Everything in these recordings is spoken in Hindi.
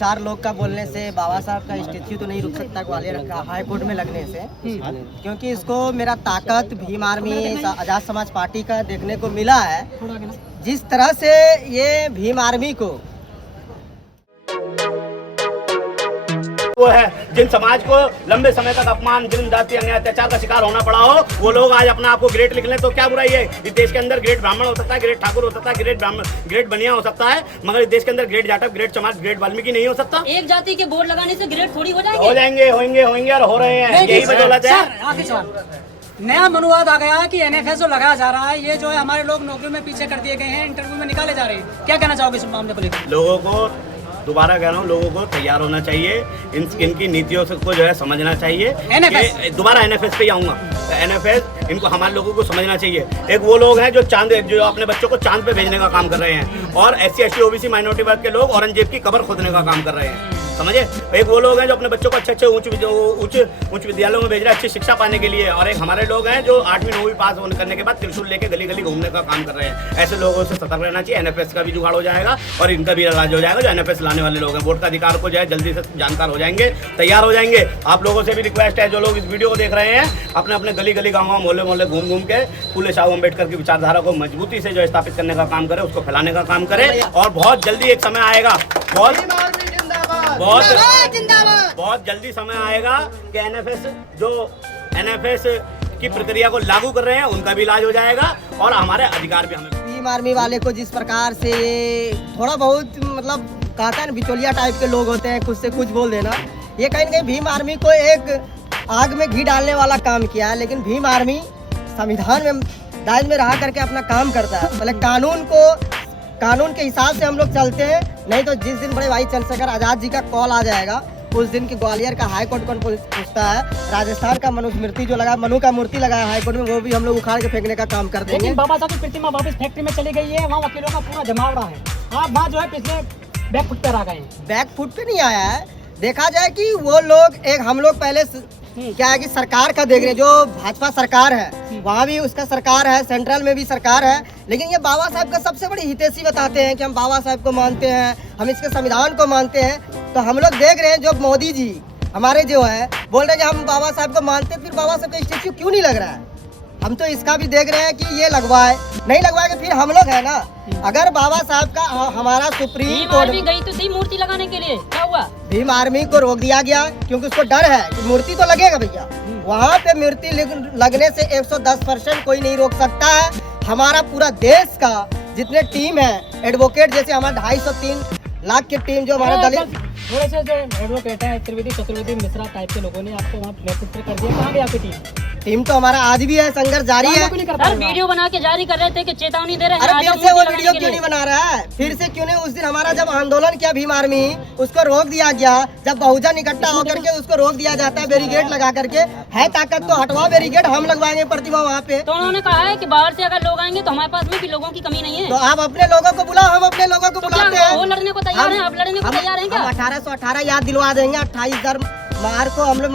चार लोग का बोलने से बाबा साहब का स्टेच्यू तो नहीं रुक सकता ग्वालियर का हाई कोर्ट में लगने से, क्योंकि इसको मेरा ताकत भीम आर्मी आजाद समाज पार्टी का देखने को मिला है। जिस तरह से ये भीम आर्मी को वो है जिन समाज को लंबे समय तक अपमान, जुल्म, जाति, अन्याय, अत्याचार का शिकार होना पड़ा हो, वो लोग आज अपने आप को ग्रेट लिख लें तो क्या बुराई है। इस देश के अंदर ग्रेट ब्राह्मण हो सकता है, ग्रेट ठाकुर हो सकता है, ग्रेट बनिया हो सकता है, मगर इस देश के अंदर ग्रेट जाटव, ग्रेट समाज, ग्रेट वाल्मीकि नहीं हो सकता। एक जाति के बोर्ड लगाने से ग्रेट थोड़ी हो जाएंगे। होंगे और हो रहे हैं। यही बदौलत है। नया मनुवाद आ गया है कि एनएफएस जो लगाया जा रहा है, ये जो है हमारे लोग नौकरियों में पीछे कर दिए गए हैं, इंटरव्यू में निकाले जा रहे हैं। क्या कहना चाहोगे इस मामले को लेकर? लोगों को दोबारा कह रहा हूँ, लोगों को तैयार होना चाहिए, इनकी नीतियों को जो है समझना चाहिए। दोबारा एनएफएस पे आऊंगा। एनएफएस इनको हमारे लोगों को समझना चाहिए। एक वो लोग हैं जो अपने बच्चों को चांद पे भेजने का काम कर रहे हैं, और SC ST OBC माइनॉरिटी वर्ग के लोग औरंगजेब की कब्र खोदने का काम कर रहे हैं, समझे। एक वो लोग हैं जो अपने बच्चों को अच्छे उच्च विद्यालयों में भेज रहे हैं अच्छी शिक्षा पाने के लिए, और एक हमारे लोग हैं जो 8वीं 9वीं पास होने करने के बाद त्रिशूल लेके गली गली घूमने का काम कर रहे हैं। ऐसे लोगों से सतर्क रहना चाहिए। एनएफएस का भी जुगाड़ हो जाएगा और इनका भी इलाज हो जाएगा। जो एनएफएस लाने वाले लोग हैं, वोट का अधिकार को जो है जल्दी से जानकार हो जाएंगे, तैयार हो जाएंगे। आप लोगों से भी रिक्वेस्ट है, जो लोग इस वीडियो को देख रहे हैं, अपने अपने गली गली गाँव मोहल्ले घूम के फूले शाहू अम्बेडकर की विचारधारा को मजबूती से जो स्थापित करने का काम करें, उसको फैलाने का काम करें। और बहुत जल्दी एक समय आएगा, बहुत जल्दी समय आएगा कि एनएफएस की प्रक्रिया को लागू कर रहे हैं, उनका भी इलाज हो जाएगा और हमारे अधिकार भी हमें। भीम आर्मी वाले को जिस प्रकार से थोड़ा बहुत मतलब कहता है ना, बिचौलिया टाइप के लोग होते हैं, कुछ से कुछ बोल देना, ये कहीं न कहीं भीम आर्मी को एक आग में घी डालने वाला काम किया है। लेकिन भीम आर्मी संविधान में दायरे में रहा करके अपना काम करता है। पहले कानून के हिसाब से हम लोग चलते हैं, नहीं तो जिस दिन बड़े भाई चंद्रशेखर आजाद जी का कॉल आ जाएगा, उस दिन की ग्वालियर का हाई कोर्ट कौन पूछता है। राजस्थान का मनुस्मृति जो लगा, मनु का मूर्ति लगा हाई कोर्ट में, वो भी हम लोग उखाड़ के फेंकने का काम कर देंगे। बाबा साहब की प्रतिमा वापस फैक्ट्री में चली गई है, वहाँ वकीलों का पूरा जमावड़ा है। आप वहाँ जो है पिछले बैकफुट पर आ गए हैं। बैकफुट पे नहीं आया है। देखा जाए कि वो लोग हम लोग पहले क्या है कि सरकार का देख रहे, जो भाजपा सरकार है वहाँ भी उसका सरकार है, सेंट्रल में भी सरकार है, लेकिन ये बाबा साहब का सबसे बड़ी हितैषी बताते हैं कि हम बाबा साहब को मानते हैं, हम इसके संविधान को मानते हैं। तो हम लोग देख रहे हैं जो मोदी जी हमारे जो है बोल रहे हैं कि हम बाबा साहब को मानते हैं, फिर बाबा साहब का स्टेच्यू क्यों नहीं लग रहा है? हम तो इसका भी देख रहे हैं कि ये लगवाए, नहीं लगवाएंगे फिर हम लोग है ना। अगर बाबा साहब का हमारा सुप्रीम कोर्ट गई तो थी मूर्ति लगाने के लिए, क्या हुआ? भीम आर्मी को रोक दिया गया क्योंकि उसको डर है कि मूर्ति तो लगेगा भैया। वहाँ पे मूर्ति लगने से 110% कोई नहीं रोक सकता है। हमारा पूरा देश का जितने टीम है एडवोकेट, जैसे हमारा 250-3 लाख की टीम जो हमारा दलित थोड़े से जो एडवोकेट है त्रिवेदी चतुर्वेदी मिश्रा टाइप के लोगों ने आपको वहाँ नेतृत्व कर दिया। कहाँ गई आपकी टीम तो हमारा आज भी है, संघर्ष जारी है। सर वीडियो बना के जारी कर रहे थे कि चेतावनी दे रहे हैं। अरे फिर से वो वीडियो क्यों नहीं बना रहा है? फिर से क्यों नहीं? उस दिन हमारा जब आंदोलन किया भीम आर्मी, उसको रोक दिया गया। जब बहुजन इकट्ठा होकर के उसको रोक दिया जाता है बैरिकेड लगा करके, है ताकत तो हटवा बैरिकेड, हम लगवाएंगे प्रतिमा वहाँ पे। तो उन्होंने कहा है कि बाहर से अगर लोग आएंगे तो हमारे पास में भी लोगों की कमी नहीं है। तो आप अपने लोगों को बुलाओ, हम अपने लोगों को बुलाते हैं। वो लड़ने को तैयार है, आप लड़ने को तैयार हैं क्या? 1818 याद दिलवा देंगे। 28,000 मार को हम लोग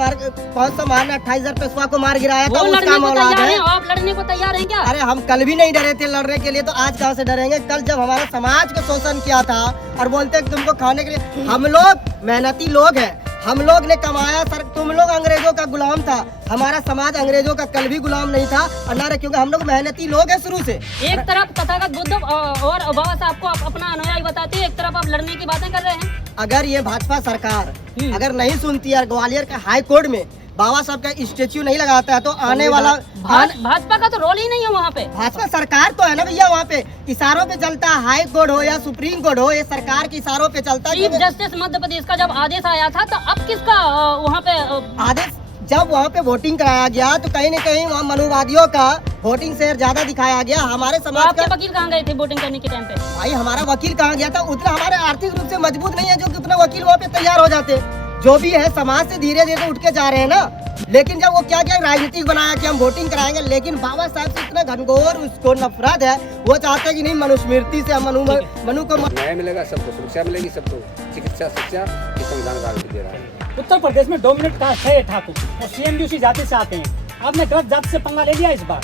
500 मार में 28,000 पेशवा को मार गिराया था। उसका मौलाद है। आप लड़ने को तैयार हैं क्या? अरे हम कल भी नहीं डरे थे लड़ने के लिए, तो आज कहाँ से डरेंगे? कल जब हमारा समाज को शोषण किया था और बोलते हैं तुमको खाने के लिए, हम लोग मेहनती लोग हैं, हम लोग ने कमाया सर, तुम लोग अंग्रेजों का गुलाम था। हमारा समाज अंग्रेजों का कल भी गुलाम नहीं था और ना, क्योंकि हम लोग मेहनती लोग हैं शुरू से। एक तरफ तथागत बुद्ध और बाबा साहब को आप अपना अनुयायी बताते हैं, एक तरफ आप लड़ने की बातें कर रहे हैं। अगर ये भाजपा सरकार अगर नहीं सुनती है, ग्वालियर के हाई कोर्ट में बाबा साहब का स्टेच्यू नहीं लगाता है, तो आने वाला भाजपा का तो रोल ही नहीं है वहाँ पे। भाजपा सरकार तो है ना भैया, वहाँ पे इशारों पे चलता है। हाई कोर्ट हो या सुप्रीम कोर्ट हो, ये सरकार के इशारों पे चलता है। चीफ जस्टिस मध्य प्रदेश का जब आदेश आया था, तो अब किसका वहाँ पे आदेश? जब वहाँ पे वोटिंग कराया गया तो कहीं न कहीं वहाँ मनुवादियों का वोटिंग शेयर ज्यादा दिखाया गया। हमारे समाज आपके वकील कहाँ गए थे वोटिंग करने के टाइम पे? भाई हमारा वकील कहाँ गया था? उतना हमारे आर्थिक रूप से मजबूत नहीं है जो कि उतना वकील वहाँ पे तैयार हो जाते। जो भी है समाज से धीरे धीरे उठ के जा रहे हैं ना। लेकिन जब वो क्या राजनीतिक बनाया कि हम वोटिंग कराएंगे, लेकिन बाबा साहब से इतना घनघोर उसको नफरत है, वो चाहते हैं कि नहीं मनुस्मृति से मनु को न्याय मिलेगा, सबको सुरक्षा मिलेगी, सबको चिकित्सा शिक्षा ये संविधान गारंटी दे रहा है। उत्तर प्रदेश में डोमिनेट कास्ट है ठाकुर और CM भी उसी जाति से आते हैं। आपने गलत जाति से पंगा ले लिया इस बार।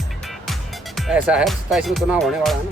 ऐसा है 27 में चुनाव होने वाला है ना।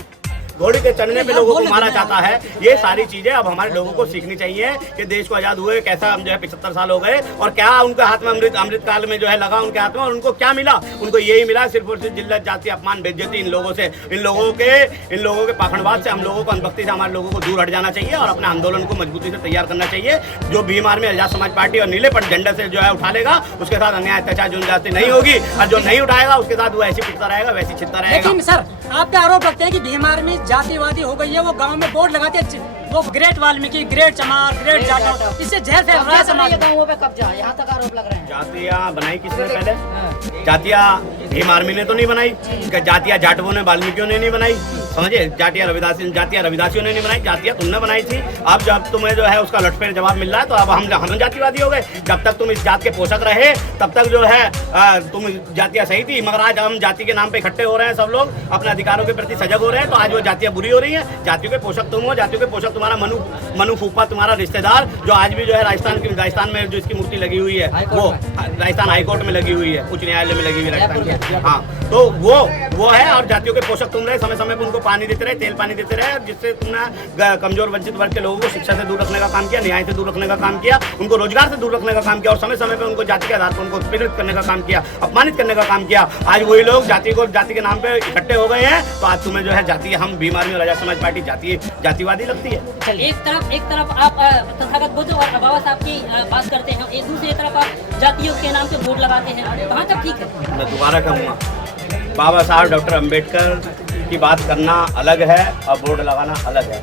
घोड़ी के चढ़ने पे लोगों को मारा जाता है। ये सारी चीजें अब हमारे लोगों को सीखनी चाहिए कि देश को आजाद हुए कैसा हम जो है 75 साल हो गए और क्या उनके हाथ में अमृत काल में जो है लगा उनके हाथ में, और उनको क्या मिला? उनको यही मिला सिर्फ और सिर्फ जिल्लत, जाति, अपमान, बेइज्जती। इन लोगों के पाखंडवाद से हम लोगों को, अंधभक्ति से हमारे लोगों को दूर हट जाना चाहिए और अपने आंदोलन को मजबूती से तैयार करना चाहिए। जो भीम आर्मी, आजाद समाज पार्टी और नीले पट झंडे से जो है उठा लेगा, उसके साथ अन्याय, अत्याचार, जुल्म नहीं होगी, और जो नहीं उठाएगा उसके साथ वो ऐसे पिटता रहेगा, वैसे छिड़ता रहेगा। लेकिन सर आप पे आरोप लगते हैं कि भीम आर्मी जातिवादी हो गई है, वो गांव में बोर्ड लगाते हैं, वो ग्रेट वाल्मीकि, ग्रेट चमार, ग्रेट जाटव, इससे जहर फैल रहा है समाज में। गाँवों पे कब्जा, यहाँ तक आरोप लग रहे हैं। जातियाँ बनाई किसने पहले? जातियाँ भीम आर्मी ने तो नहीं बनाई, जातियाँ जाटवों ने, वाल्मीकियों ने नहीं बनाई, समझे? जातियाँ रविदासियों ने नहीं बनाई, जातियाँ तुमने बनाई थी। अब जब तुम्हें जो है उसका लटफेर जवाब मिल रहा है तो अब हम जातिवादी हो गए। जब तक तुम इस जात के पोषक रहे तब तक जो है तुम जातियाँ सही थी, मगर आज हम जाति के नाम पे इकट्ठे हो रहे हैं, सब लोग अपने अधिकारों के प्रति सजग हो रहे हैं, तो आज वो जातियाँ बुरी हो रही हैं। जातियों के पोषक तुम हो, जातियों के पोषक तुम्हारा मनु फूफा, तुम्हारा रिश्तेदार, जो आज भी जो है राजस्थान में जो इसकी मूर्ति लगी हुई है, वो राजस्थान हाईकोर्ट में लगी हुई है, उच्च न्यायालय में लगी हुई है राजस्थान की। हाँ, तो वो है। और जातियों के पोषक तुम रहे, समय समय पर उनको पानी देते रहे, तेल पानी देते रहे, जिससे तुमने कमजोर वंचित वर्ग के लोगों को शिक्षा से दूर रखने का काम किया, न्याय से दूर रखने का काम किया, उनको रोजगार से दूर रखने का काम किया, और समय समय पर उनको जाति के आधार पर उनको उत्पीड़ित करने का काम किया, अपमानित करने का काम किया। आज वही लोग जाति के नाम पे इकट्ठे हो गए हैं, तो आज तुम्हें जो है जाति, हम भीम आर्मी और आजाद समाज पार्टी जातिवादी लगती है। एक तरफ आप तथागत बुद्ध और बाबा साहब की बात करते हैं, एक दूसरी तरफ आप जातियों के नाम पे बोर्ड लगाते हैं, कहाँ तक ठीक है? मैं दोबारा कहूँगा, बाबा साहब डॉक्टर अंबेडकर की बात करना अलग है और बोर्ड लगाना अलग है,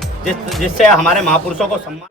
जिससे हमारे महापुरुषों को सम्मान